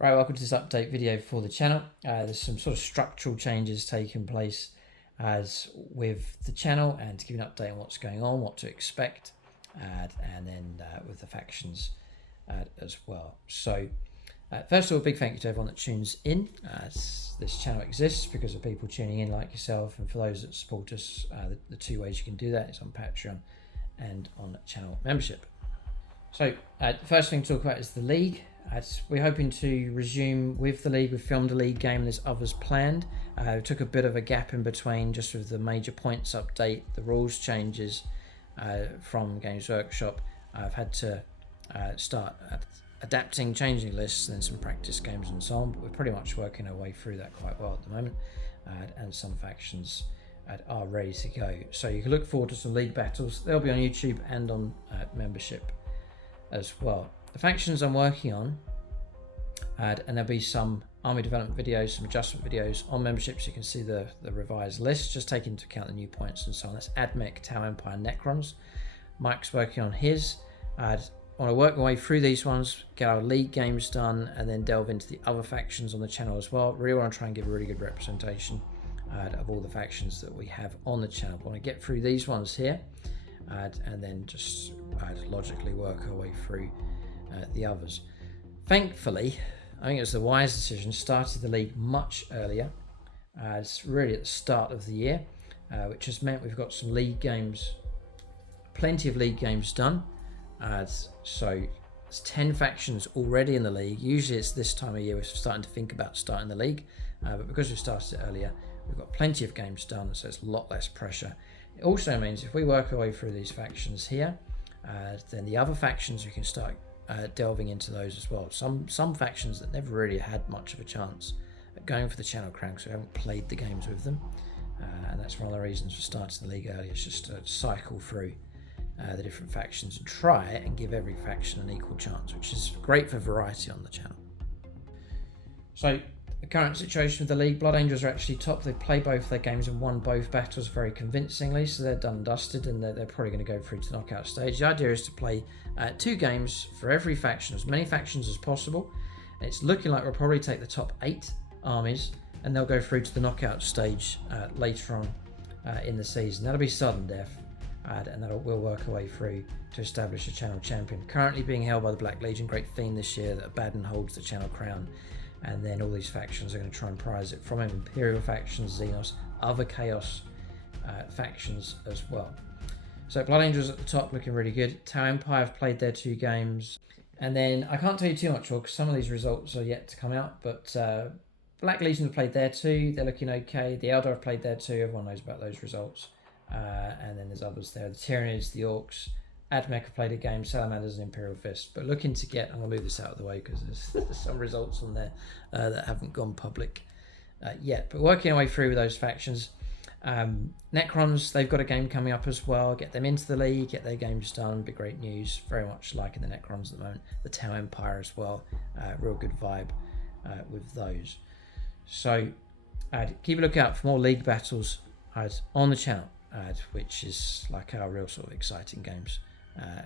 Right, welcome to this update video for the channel. There's some sort of structural changes taking place as with the channel, and to give you an update on what's going on, what to expect, and then with the factions as well. So first of all, a big thank you to everyone that tunes in. This channel exists because of people tuning in like yourself, and for those that support us, the two ways you can do that is on Patreon and on channel membership. So the first thing to talk about is the league. We're hoping to resume with the league. We've filmed a league game, there's others planned. We took a bit of a gap in between just with the major points update, the rules changes from Games Workshop. I've had to start adapting, changing lists, and then some practice games and so on, but we're pretty much working our way through that quite well at the moment, and some factions are ready to go. So you can look forward to some league battles. They'll be on YouTube and on membership as well. The factions I'm working on, and there'll be some army development videos, some adjustment videos on membership, so you can see the revised list, just take into account the new points and so on. That's Admech, Tau Empire, Necrons. Mike's working on his. I want to work my way through these ones, get our league games done, and then delve into the other factions on the channel as well. Really want to try and give a really good representation of all the factions that we have on the channel. I want to get through these ones here, and then just logically work our way through the others. Thankfully, I think it was the wise decision, started the league much earlier. It's really at the start of the year, which has meant we've got some league games, plenty of league games done. So it's 10 factions already in the league. Usually it's this time of year we're starting to think about starting the league, but because we've started it earlier, we've got plenty of games done, so it's a lot less pressure. It also means if we work our way through these factions here, then the other factions we can start delving into those as well. Some factions that never really had much of a chance at going for the channel crown because we haven't played the games with them, and that's one of the reasons for starting the league early. It's just to cycle through the different factions and try it and give every faction an equal chance, which is great for variety on the channel. So the current situation with the league, Blood Angels are actually top. They played both their games and won both battles very convincingly, so they're done and dusted, and they're probably going to go through to the knockout stage. The idea is to play 2 games for every faction, as many factions as possible. And it's looking like we'll probably take the top 8 armies, and they'll go through to the knockout stage later on in the season. That'll be sudden death, and we'll work our way through to establish a channel champion. Currently being held by the Black Legion, Great Fiend this year, that Abaddon holds the channel crown. And then all these factions are going to try and prize it from him. Imperial factions, Xenos, other Chaos factions as well. So Blood Angels at the top, looking really good. Tau Empire have played their 2 games. And then I can't tell you too much more because some of these results are yet to come out. But Black Legion have played their 2. They're looking okay. The Eldar have played their 2. Everyone knows about those results. And then there's others there. The Tyranids, the Orcs. Admech have played a game, Salamanders and Imperial Fist, but looking to get, I'm going to move this out of the way because there's some results on there that haven't gone public yet, but working our way through with those factions. Necrons, they've got a game coming up as well, get them into the league, get their games done, be great news, very much liking the Necrons at the moment. The Tau Empire as well, real good vibe with those. So keep a lookout for more league battles on the channel, which is like our real sort of exciting games.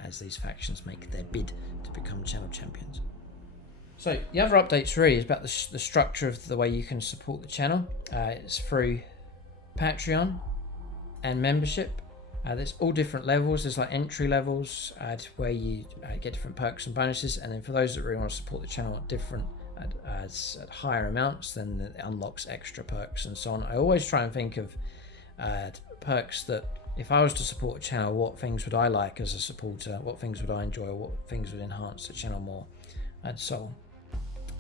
As these factions make their bid to become channel champions. So the other updates really is about the structure of the way you can support the channel. It's through Patreon and membership. There's all different levels. There's like entry levels where you get different perks and bonuses, and then for those that really want to support the channel at different at higher amounts, then it unlocks extra perks and so on. I always try and think of perks that, if I was to support a channel, what things would I like as a supporter? What things would I enjoy? Or what things would enhance the channel more? And so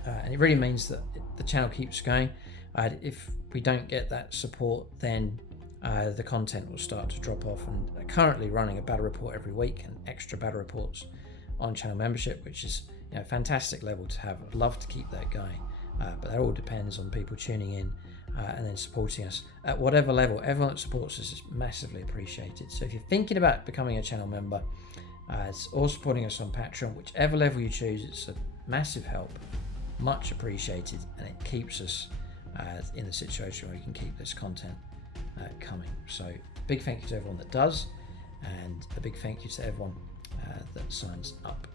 on. And it really means that the channel keeps going. If we don't get that support, then the content will start to drop off. And they're currently running a battle report every week and extra battle reports on channel membership, which is a fantastic level to have. I'd love to keep that going. But that all depends on people tuning in and then supporting us at whatever level. Everyone that supports us is massively appreciated. So if you're thinking about becoming a channel member or supporting us on Patreon, whichever level you choose, it's a massive help, much appreciated, and it keeps us in the situation where we can keep this content coming. So big thank you to everyone that does, and a big thank you to everyone that signs up.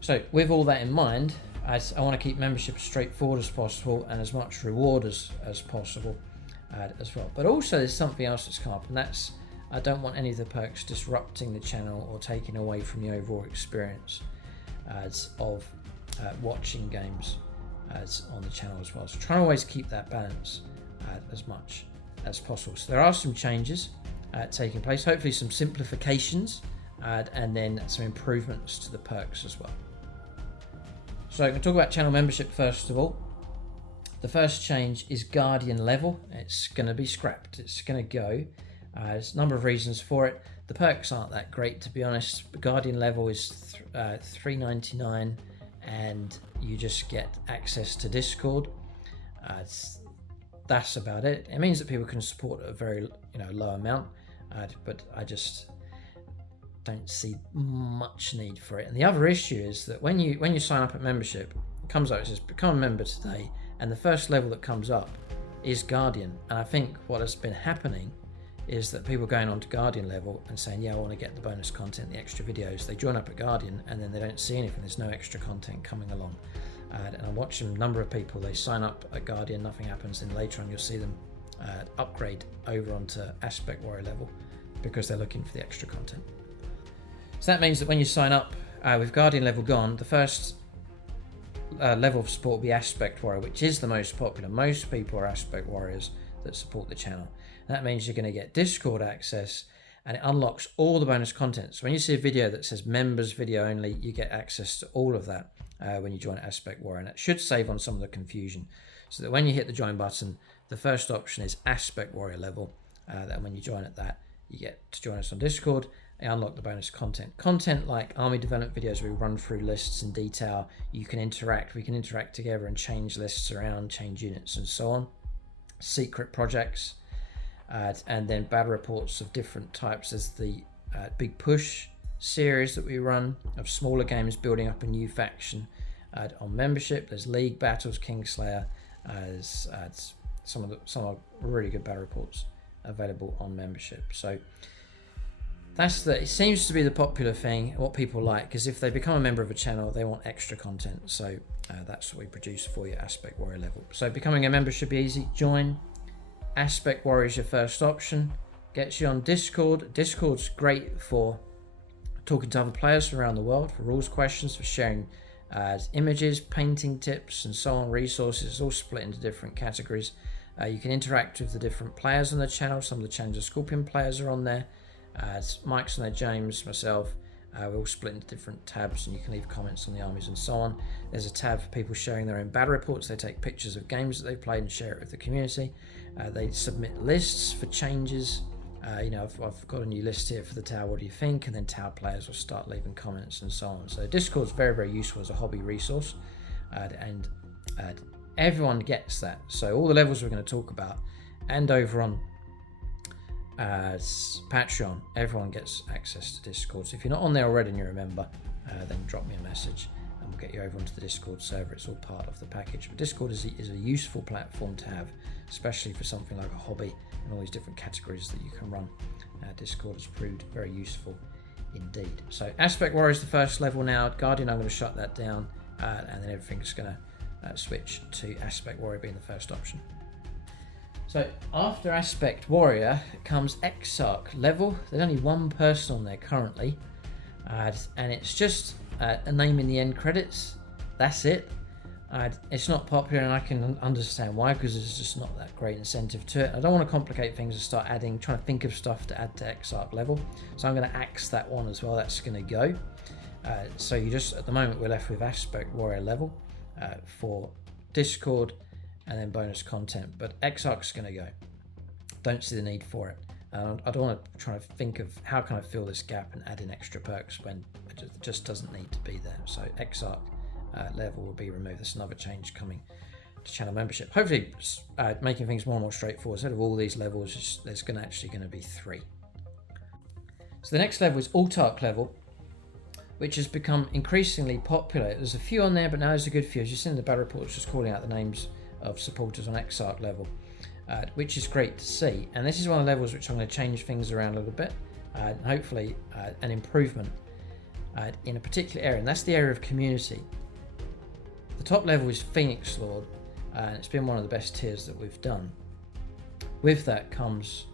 So with all that in mind, I want to keep membership as straightforward as possible and as much reward as possible as well. But also there's something else that's come up, and that's I don't want any of the perks disrupting the channel or taking away from the overall experience of watching games on the channel as well. So trying to always keep that balance as much as possible. So there are some changes taking place, hopefully some simplifications, and then some improvements to the perks as well. So I'm going to talk about channel membership first of all. The first change is Guardian Level. It's going to be scrapped. It's going to go. There's a number of reasons for it. The perks aren't that great, to be honest. Guardian Level is $3.99, and you just get access to Discord. That's about it. It means that people can support at a very low amount, but I just don't see much need for it. And the other issue is that when you sign up at membership, it comes up, it says become a member today, and the first level that comes up is Guardian. And I think what has been happening is that people going on to Guardian Level and saying, yeah, I want to get the bonus content, the extra videos. They join up at Guardian and then they don't see anything. There's no extra content coming along. And I'm watching a number of people, they sign up at Guardian, nothing happens, and later on you'll see them upgrade over onto Aspect Warrior Level because they're looking for the extra content. So that means that when you sign up with Guardian Level gone, the first level of support will be Aspect Warrior, which is the most popular. Most people are Aspect Warriors that support the channel. That means you're going to get Discord access, and it unlocks all the bonus content. So when you see a video that says members video only, you get access to all of that when you join Aspect Warrior, and it should save on some of the confusion. So that when you hit the join button, the first option is Aspect Warrior Level. And when you join at that, you get to join us on Discord and unlock the bonus content. Content like army development videos where we run through lists in detail. You can interact. We can interact together and change lists around, change units, and so on. Secret projects. And then battle reports of different types. There's the Big Push series that we run of smaller games building up a new faction on membership. There's League Battles, Kingslayer, some are really good battle reports available on membership. So it seems to be the popular thing, what people like, because if they become a member of a channel, they want extra content. So that's what we produce for you, Aspect Warrior Level. So becoming a member should be easy. Join. Aspect Warrior is your first option. Gets you on Discord. Discord's great for talking to other players from around the world, for rules questions, for sharing images, painting tips, and so on, resources. It's all split into different categories. You can interact with the different players on the channel. Some of the Challenger Scorpion players are on there. Mike's on there, James, myself. We're all split into different tabs, and you can leave comments on the armies and so on. There's a tab for people sharing their own battle reports. They take pictures of games that they've played and share it with the community. They submit lists for changes. I've got a new list here for the tower. What do you think? And then tower players will start leaving comments and so on. So Discord's very, very useful as a hobby resource, and everyone gets that. So all the levels we're going to talk about, and over on Patreon, everyone gets access to Discord. So if you're not on there already and you're a member, then drop me a message and we'll get you over onto the Discord server. It's all part of the package. But Discord is a useful platform to have, especially for something like a hobby and all these different categories that you can run. Discord has proved very useful indeed. So Aspect Warrior is the first level now. Guardian, I'm going to shut that down, and then everything's going to switch to Aspect Warrior being the first option. So after Aspect Warrior comes Xar Level. There's only one person on there currently, and it's just a name in the end credits. That's it. It's not popular, and I can understand why, because there's just not that great incentive to it. I don't want to complicate things and start trying to think of stuff to add to Xar Level. So I'm going to axe that one as well. That's going to go. So at the moment we're left with Aspect Warrior Level for Discord and then bonus content, but Xar's going to go. Don't see the need for it. I don't want to try to think of how can I fill this gap and add in extra perks when it just doesn't need to be there. So Xar Level will be removed. That's another change coming to channel membership. Hopefully making things more and more straightforward. Instead of all these levels, there's actually going to be 3. So the next level is Autarch Level, which has become increasingly popular. There's a few on there, but now there's a good few. As you've seen in the battle reports, just calling out the names of supporters on Xar Level, which is great to see. And this is one of the levels which I'm going to change things around a little bit, and hopefully an improvement in a particular area, and that's the area of community. The top level is Phoenix Lord, and it's been one of the best tiers that we've done. With that comes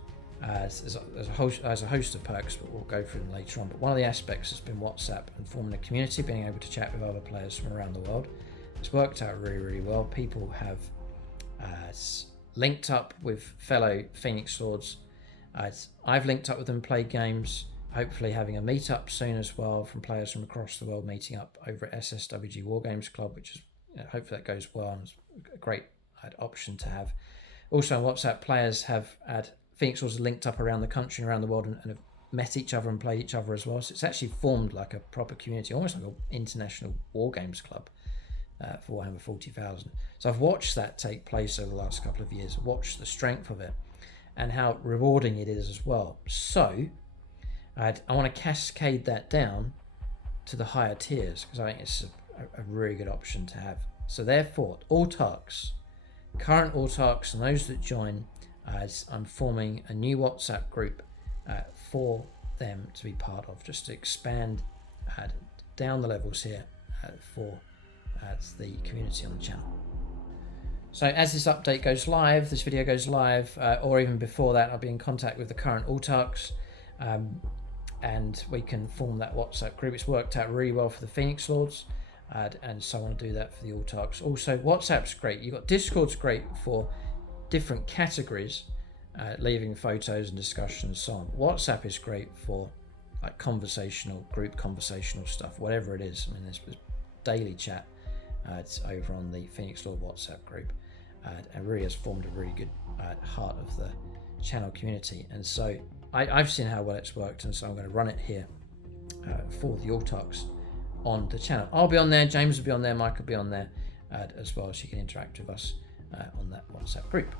as a host of perks, but we'll go through them later on. But one of the aspects has been WhatsApp and forming a community, being able to chat with other players from around the world. It's worked out really, really well. People have linked up with fellow Phoenix Lords. I've linked up with them, played games, hopefully having a meetup soon as well from players from across the world meeting up over at SSWG Wargames Club, which is hopefully that goes well and it's a great option to have. Also on WhatsApp, players have had Phoenix Lords linked up around the country and around the world and have met each other and played each other as well. So it's actually formed like a proper community, almost like an international Wargames Club. For Warhammer 40,000. So I've watched that take place over the last couple of years, watched the strength of it and how rewarding it is as well. So I want to cascade that down to the higher tiers because I think it's a really good option to have. So therefore, Autarchs, current Autarchs and those that join, I'm forming a new WhatsApp group for them to be part of, just to expand down the levels here for the community on the channel. So as this update goes live, this video goes live, or even before that, I'll be in contact with the current Autarchs and we can form that WhatsApp group. It's worked out really well for the Phoenix Lords, and so I want to do that for the Autarchs. Also, WhatsApp's great. You've got Discord's great for different categories, leaving photos and discussion and so on. WhatsApp is great for like conversational, group conversational stuff, whatever it is. I mean, there's daily chat. It's over on the Phoenix Lord WhatsApp group, and really has formed a really good heart of the channel community. And so I've seen how well it's worked, and so I'm going to run it here for the Autarchs on the channel. I'll be on there, James will be on there, Mike will be on there as well, so you can interact with us on that WhatsApp group.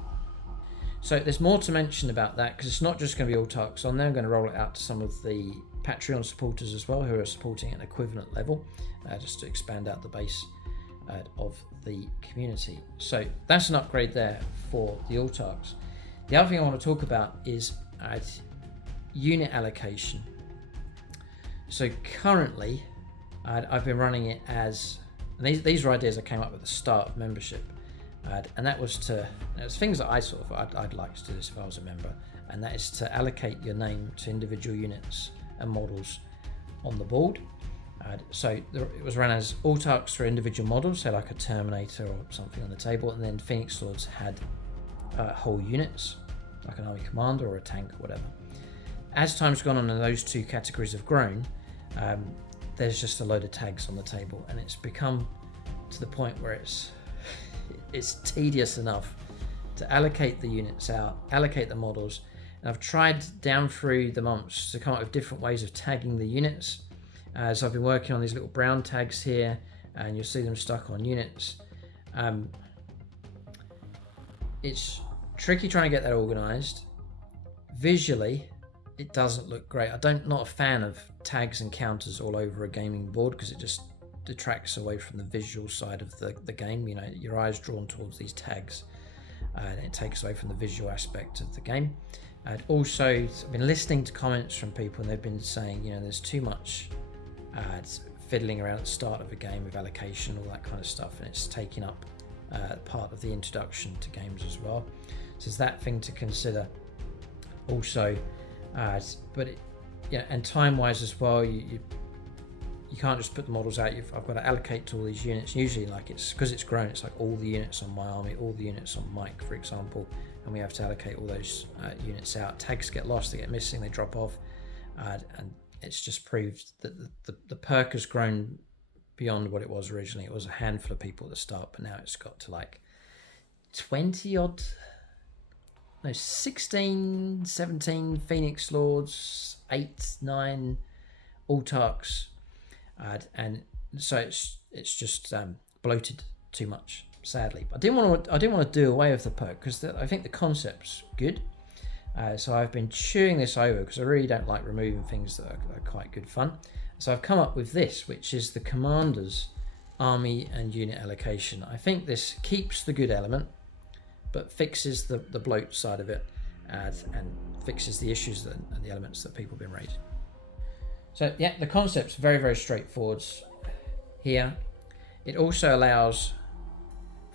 So there's more to mention about that because it's not just going to be Autarchs on there. I'm going to roll it out to some of the Patreon supporters as well who are supporting at an equivalent level, just to expand out the base of the community. So that's an upgrade there for the Autarchs. The other thing I want to talk about is unit allocation. So currently I've been running it as, and these are ideas I came up with at the start of membership, and that was to, it's things that I sort of I'd like to do this if I was a member, and that is to allocate your name to individual units and models on the board. So it was run as Autarchs for individual models, so like a Terminator or something on the table, and then Phoenix Lords had whole units, like an army commander or a tank or whatever. As time's gone on and those two categories have grown, there's just a load of tags on the table, and it's become to the point where it's tedious enough to allocate the units out, allocate the models, and I've tried down through the months to come up with different ways of tagging the units. So I've been working on these little brown tags here, and you'll see them stuck on units. It's tricky trying to get that organized. Visually, it doesn't look great. Not a fan of tags and counters all over a gaming board because it just detracts away from the visual side of the game. You know, your eye's drawn towards these tags, and it takes away from the visual aspect of the game. And also, I've been listening to comments from people, and they've been saying, you know, there's too much fiddling around at the start of a game with allocation, all that kind of stuff, and it's taking up part of the introduction to games as well. So there's that thing to consider. Also, but and time-wise as well, you can't just put the models out. I've got to allocate to all these units. Usually, like it's because it's grown, it's like all the units on my army, all the units on Mike, for example, and we have to allocate all those units out. Tags get lost, they get missing, they drop off, and it's just proved that the perk has grown beyond what it was originally. It was a handful of people at the start, but now it's got to like 16, 17 Phoenix Lords, 8, 9 Autarchs, and so it's just bloated too much, sadly. But I didn't want to do away with the perk because I think the concept's good. So I've been chewing this over because I really don't like removing things that are quite good fun. So I've come up with this, which is the Commander's Army and Unit Allocation. I think this keeps the good element, but fixes the bloat side of it, and fixes the issues and the elements that people have been raising. So yeah, the concept's very, very straightforward here. It also allows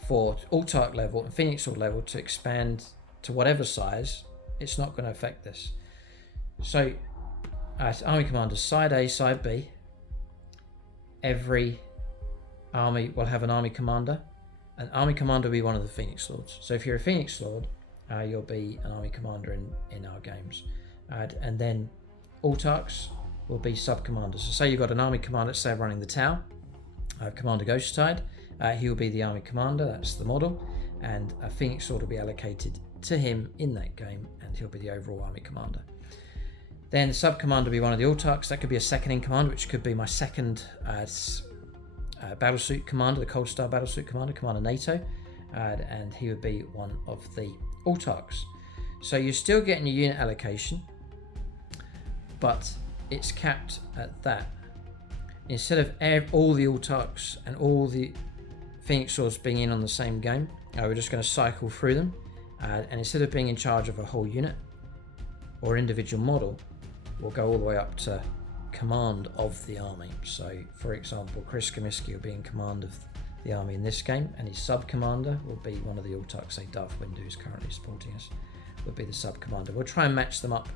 for Altark level and Phoenix Sword level to expand to whatever size, it's not going to affect this. So Army Commanders side A, side B, every army will have an Army Commander. An Army Commander will be one of the Phoenix Lords. So if you're a Phoenix Lord, you'll be an Army Commander in our games. And then Altarks will be sub-commanders. So say you've got an Army Commander, say running the Tower, Commander Ghosttide, he will be the Army Commander, that's the model, and a Phoenix Sword will be allocated to him in that game, and he'll be the overall Army Commander. Then the sub-commander will be one of the Altarks. That could be a second in command, which could be my second battlesuit commander, the Cold Star battlesuit commander, Commander NATO, and he would be one of the Altarks. So you're still getting your unit allocation, but it's capped at that. Instead of all the Altarks and all the Phoenix Swords being in on the same game, we're just going to cycle through them, and instead of being in charge of a whole unit or individual model, we'll go all the way up to command of the army. So for example, Chris Comiskey will be in command of the army in this game, and his sub-commander will be one of the Altarks, say Darth Windu, who's currently supporting us, would be the sub-commander. We'll try and match them up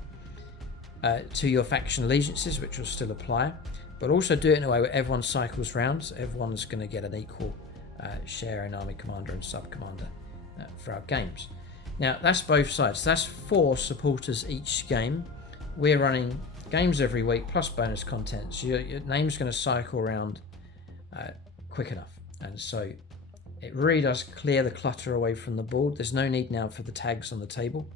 to your faction allegiances, which will still apply, but also do it in a way where everyone cycles round, so everyone's going to get an equal share in Army Commander and Sub-Commander for our games. Now that's both sides. That's 4 supporters each game. We're running games every week plus bonus content, so your name's going to cycle around quick enough, and so it really does clear the clutter away from the board. There's no need now for the tags on the table.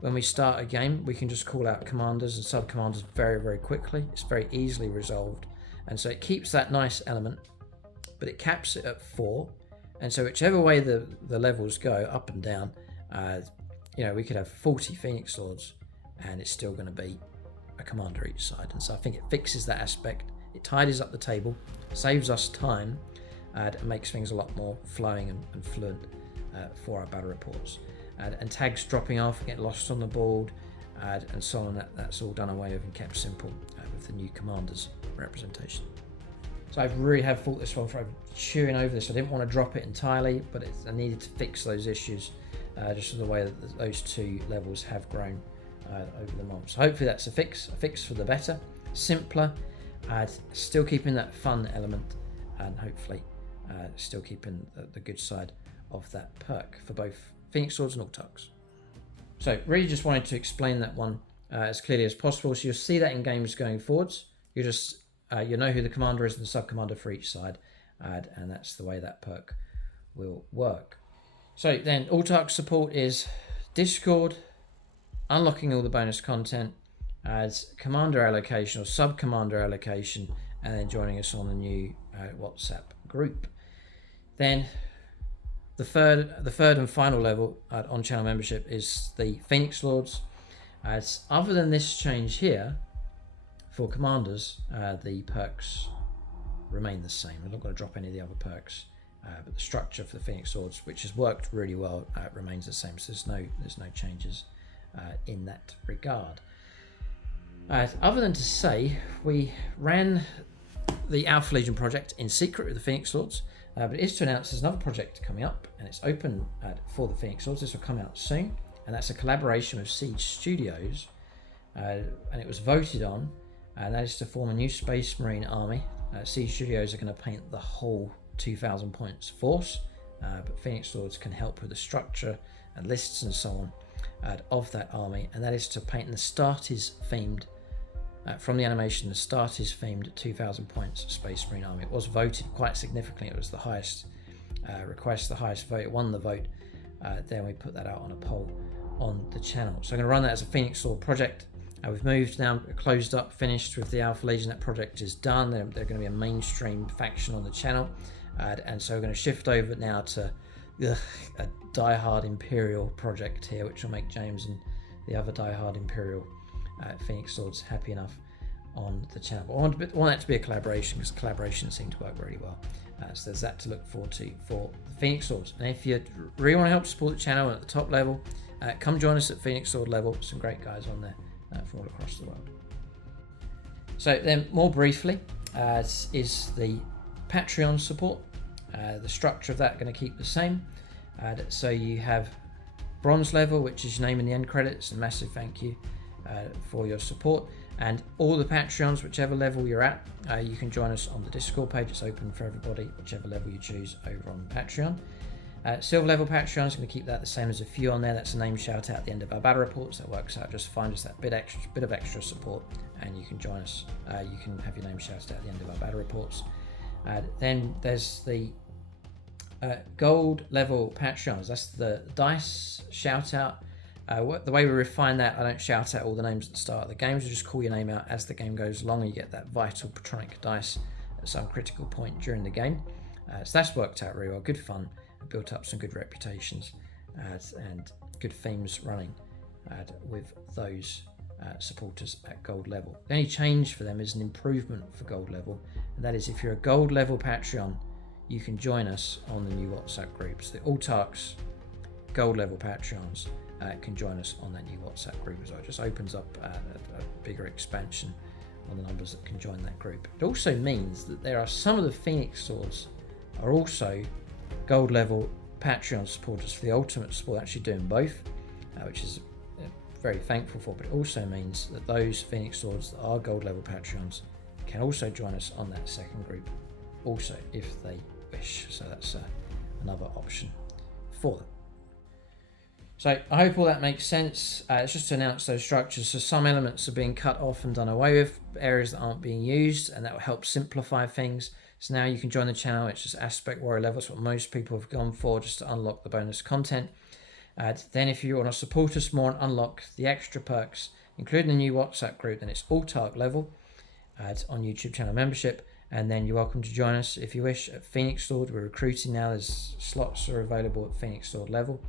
When we start a game, we can just call out commanders and sub-commanders very, very quickly. It's very easily resolved, and so it keeps that nice element, but it caps it at 4, and so whichever way the levels go, up and down, we could have 40 Phoenix Lords, and it's still going to be a commander each side. And so I think it fixes that aspect. It tidies up the table, saves us time, and makes things a lot more flowing and fluent for our battle reports. And tags dropping off, get lost on the board, and so on. That's all done away with and kept simple with the new commanders representation. So I really have thought this one for chewing over this. I didn't want to drop it entirely, but I needed to fix those issues just with the way that those 2 levels have grown over the months. So hopefully that's a fix for the better, simpler, still keeping that fun element, and hopefully still keeping the good side of that perk for both Phoenix Swords and Altarks. So really just wanted to explain that one as clearly as possible, so you'll see that in games going forwards. You just you know who the commander is and the sub-commander for each side, and that's the way that perk will work. So then Altark support is Discord, unlocking all the bonus content, as commander allocation or sub-commander allocation, and then joining us on the new WhatsApp group. Then the third and final level on channel membership is the Phoenix Lords. As other than this change here, for commanders, the perks remain the same. We're not going to drop any of the other perks, but the structure for the Phoenix Swords, which has worked really well, remains the same. So there's no changes in that regard. Other than to say, we ran the Alpha Legion project in secret with the Phoenix Lords, but it is to announce there's another project coming up, and it's open for the Phoenix Lords. This will come out soon, and that's a collaboration with Siege Studios, and it was voted on, and that is to form a new Space Marine army. Siege Studios are going to paint the whole 2,000 points force, but Phoenix Lords can help with the structure and lists and so on of that army, and that is to paint the Astartes themed, from the animation, the Astartes themed 2,000 points Space Marine army. It was voted quite significantly. It was the highest request, the highest vote. It won the vote. Then we put that out on a poll on the channel. So I'm going to run that as a Phoenix Lord project. We've moved now, closed up, finished with the Alpha Legion. That project is done. They're going to be a mainstream faction on the channel, and so we're going to shift over now to a diehard Imperial project here, which will make James and the other diehard Imperial Phoenix Swords happy enough on the channel. But I want that to be a collaboration, because collaborations seem to work really well. So there's that to look forward to for the Phoenix Swords. And if you really want to help support the channel at the top level, come join us at Phoenix Sword level. Some great guys on there from all across the world. So then, more briefly, is the Patreon support. The structure of that going to keep the same. So you have bronze level, which is your name in the end credits, and massive thank you for your support. And all the Patreons, whichever level you're at, you can join us on the Discord page. It's open for everybody, whichever level you choose over on Patreon. Silver level Patreon is going to keep that the same as a few on there. That's a name shout out at the end of our battle reports. That works out. Just find us that bit of extra support, and you can join us. You can have your name shouted out at the end of our battle reports. Then there's the gold level Patreons. That's the dice shout out. The way we refine that, I don't shout out all the names at the start of the games. We just call your name out as the game goes along, and you get that vital patronic dice at some critical point during the game. So that's worked out really well. Good fun. Built up some good reputations and good themes running with those supporters at gold level. The only change for them is an improvement for gold level, and that is if you're a gold level Patreon, you can join us on the new WhatsApp groups. The Altarks gold level Patreons can join us on that new WhatsApp group as well. It just opens up a bigger expansion on the numbers that can join that group. It also means that there are some of the Phoenix Swords are also gold level Patreon supporters for the ultimate support, actually doing both, which is very thankful for. But it also means that those Phoenix Swords that are gold level Patreons can also join us on that second group also if they wish. So that's another option for them. So I hope all that makes sense. It's just to announce those structures. So some elements are being cut off and done away with, areas that aren't being used, and that will help simplify things. So now you can join the channel. It's just aspect warrior level. That's what most people have gone for, just to unlock the bonus content. Then if you want to support us more and unlock the extra perks, including the new WhatsApp group, then it's Altark level on YouTube channel membership. And then you're welcome to join us if you wish at Phoenix Sword. We're recruiting now. There's slots are available at Phoenix Sword level.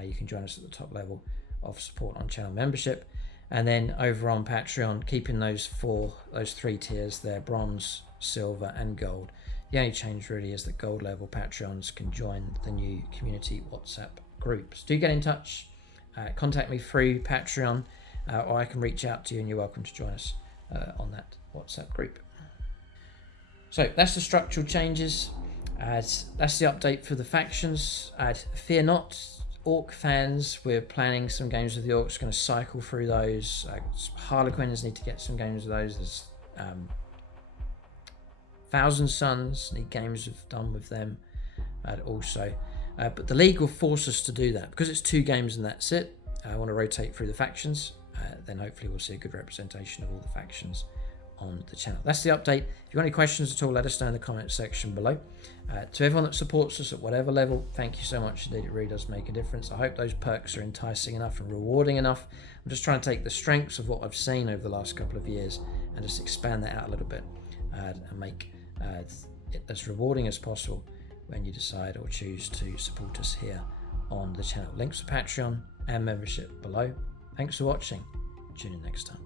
You can join us at the top level of support on channel membership. And then over on Patreon, keeping those three tiers there, bronze, silver and gold. The only change really is that gold level Patreons can join the new community WhatsApp groups. Do get in touch, contact me through Patreon, or I can reach out to you, and you're welcome to join us on that WhatsApp group. So that's the structural changes. That's the update for the factions. Fear not, Orc fans, we're planning some games with the Orcs, going to cycle through those. Harlequins need to get some games of those. There's Thousand Sons need games done with them also. But the League will force us to do that. Because it's 2 games and that's it, I want to rotate through the factions. Then hopefully we'll see a good representation of all the factions on the channel. That's the update. If you've got any questions at all, let us know in the comments section below. To everyone that supports us at whatever level, thank you so much indeed. It really does make a difference. I hope those perks are enticing enough and rewarding enough. I'm just trying to take the strengths of what I've seen over the last couple of years and just expand that out a little bit and make it as rewarding as possible when you decide or choose to support us here on the channel. Links to Patreon and membership below. Thanks for watching. Tune in next time.